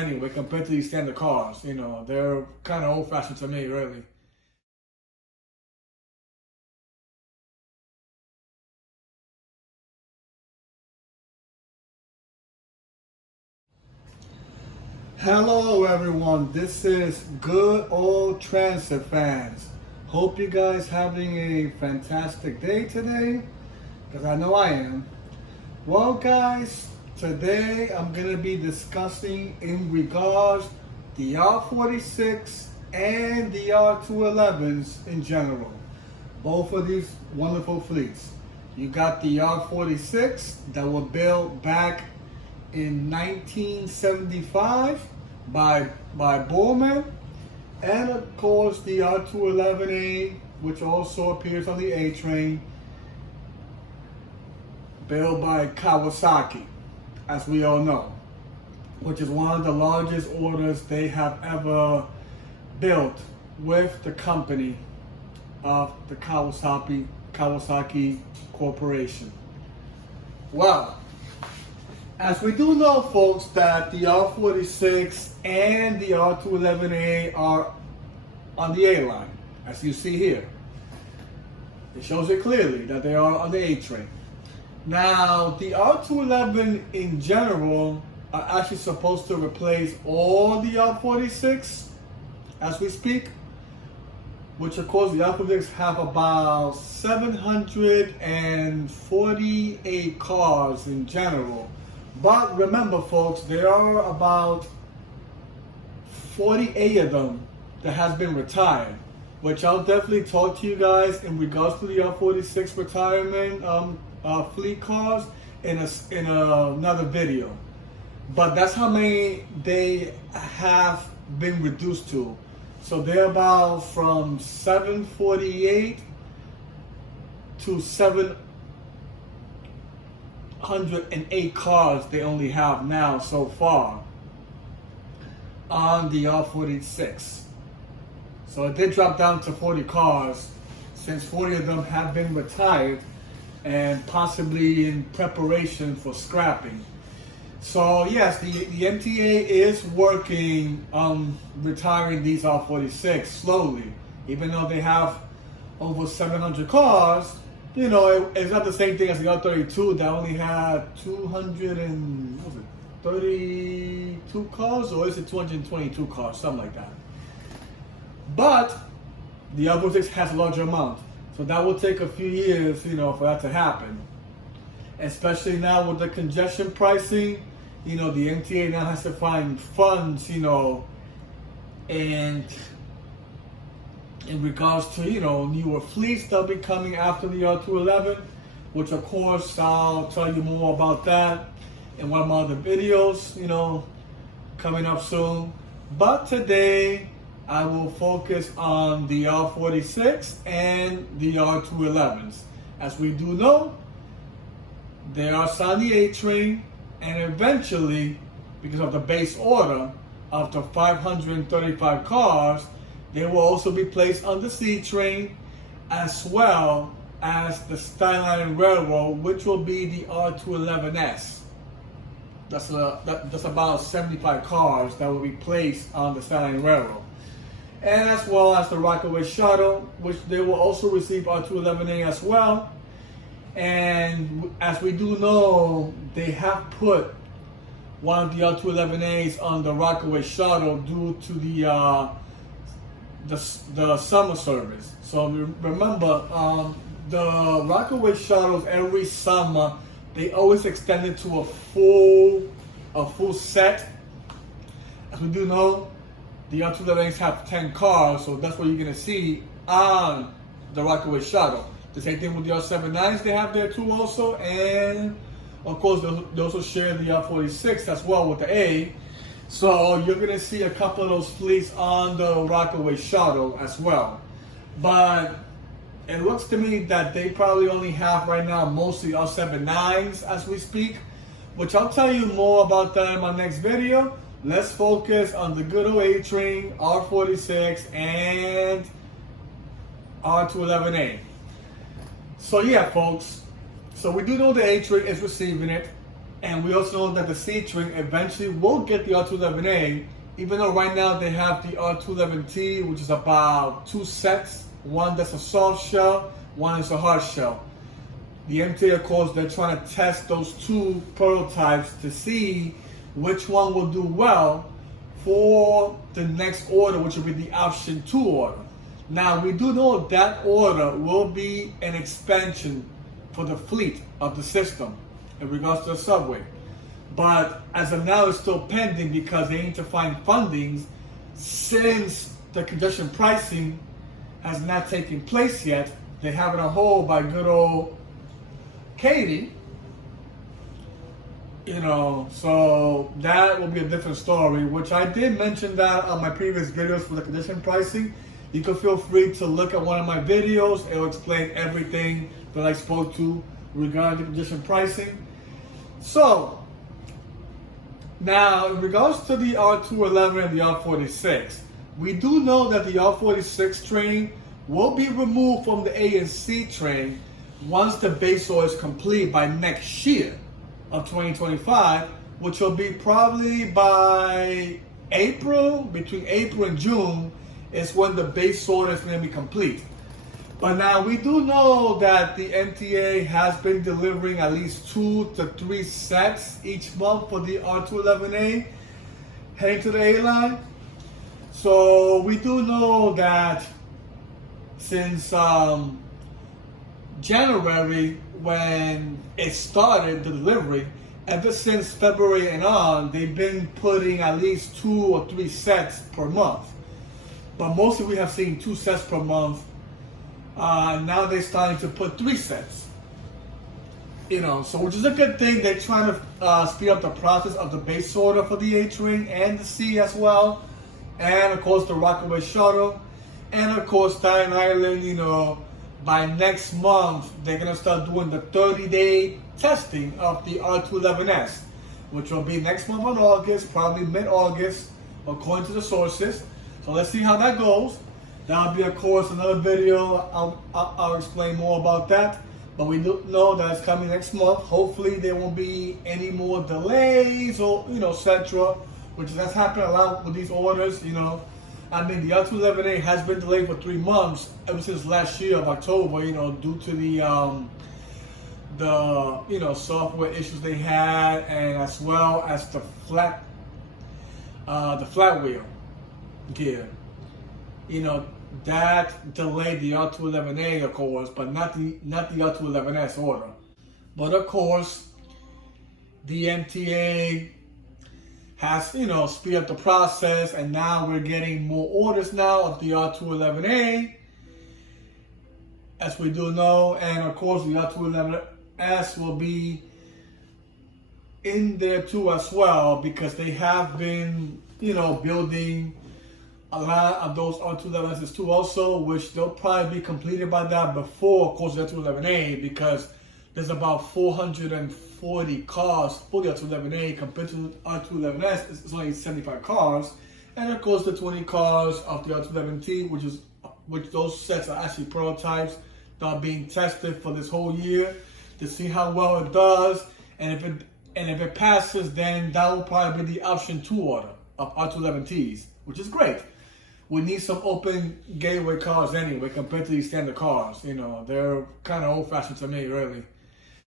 anyway compared to these standard cars. You know, they're kind of old-fashioned to me, really. Hello everyone, this is Good Old Transit Fans. Hope you guys having a fantastic day today, because I know I am. Well guys, today I'm going to be discussing in regards the R46 and the R211s in general. Both of these wonderful fleets. You got the R46 that were built back in 1975 by Pullman, and of course the R211A, which also appears on the A train, built by Kawasaki, as we all know, which is one of the largest orders they have ever built with the company of the Kawasaki Corporation. Well, as we do know, folks, that the R46 and the R211A are on the A line, as you see here. It shows it clearly that they are on the A train. Now, the R211 in general are actually supposed to replace all the R46 as we speak, which of course the R46 have about 748 cars in general. But remember folks, there are about 48 of them that has been retired, which I'll definitely talk to you guys in regards to the R46 retirement fleet cars in another video. But that's how many they have been reduced to. So they're about from 748 to 708 cars they only have now so far on the R46. So it did drop down to 40 cars, since 40 of them have been retired and possibly in preparation for scrapping. So yes, the MTA is working on retiring these R46 slowly, even though they have over 700 cars. You know, it's not the same thing as the R32 that only had 232 cars, or is it 222 cars, something like that. But the R46 has a larger amount, so that will take a few years, you know, for that to happen. Especially now with the congestion pricing, you know, the MTA now has to find funds, you know, and in regards to, you know, newer fleets that'll be coming after the R211, which of course I'll tell you more about that in one of my other videos, you know, coming up soon. But today I will focus on the R46 and the R211s. As we do know, they are on the A train, and eventually, because of the base order of the 535 cars, they will also be placed on the C train, as well as the Skyline Railroad, which will be the R211S. That's about 75 cars that will be placed on the Skyline Railroad. And as well as the Rockaway Shuttle, which they will also receive R211A as well. And as we do know, they have put one of the R211As on the Rockaway Shuttle due to the summer service. So remember, the Rockaway Shuttles every summer, they always extend it to a full set. As we do know, the R211As have 10 cars, so that's what you're gonna see on the Rockaway Shuttle. The same thing with the R79s, they have there too also, and of course they also share the R46 as well with the A. So you're gonna see a couple of those fleets on the Rockaway Shuttle as well. But it looks to me that they probably only have right now mostly R79s as we speak, which I'll tell you more about that in my next video. Let's focus on the good old A train, R46, and R211A. So yeah, folks. So we do know the A train is receiving it. And we also know that the C-Train eventually will get the R211A, even though right now they have the R211T, which is about 2 sets. One that's a soft shell, one is a hard shell. The MTA, of course, they're trying to test those 2 prototypes to see which one will do well for the next order, which will be the option 2 order. Now, we do know that order will be an expansion for the fleet of the system in regards to the subway. But as of now, it's still pending because they need to find fundings since the congestion pricing has not taken place yet. They have it on hold by good old Katie. So that will be a different story, which I did mention that on my previous videos for the congestion pricing. You can feel free to look at one of my videos. It will explain everything that I spoke to regarding the congestion pricing. So, now in regards to the R211 and the R46, we do know that the R46 train will be removed from the A and C train once the base oil is complete by next year of 2025, which will be probably by April, between April and June is when the base oil is going to be complete. But now we do know that the MTA has been delivering at least 2 to 3 sets each month for the R211A heading to the A line. So we do know that since January, when it started the delivery, ever since February and on, they've been putting at least 2 or 3 sets per month. But mostly we have seen 2 sets per month. Now they're starting to put 3 sets. So which is a good thing. They're trying to speed up the process of the base order for the A train and the C as well. And of course the Rockaway shuttle. And of course Staten Island, by next month, they're going to start doing the 30-day testing of the R211S, which will be next month in August, probably mid-August, according to the sources. So let's see how that goes. That'll be, of course, another video. I'll explain more about that. But we do know that it's coming next month. Hopefully, there won't be any more delays or, etc., which has happened a lot with these orders, I mean, the R211A has been delayed for 3 months ever since last year of October, due to the software issues they had, and as well as the flat wheel gear. That delayed the R211A, of course, but not the R211S order. But of course, the MTA has, speed up the process, and now we're getting more orders now of the R211A, as we do know, and of course the R211S will be in there too as well, because they have been, building a lot of those R211s too also, which they'll probably be completed by that before, of course, the R211A, because there's about 440 cars for the R211A compared to the R211S. It's only 75 cars, and of course the 20 cars of the R211T, which those sets are actually prototypes that are being tested for this whole year to see how well it does, and if it passes, then that will probably be the option 2 order of R211Ts, which is great. We need some open gateway cars anyway compared to these standard cars. They're kind of old-fashioned to me, really.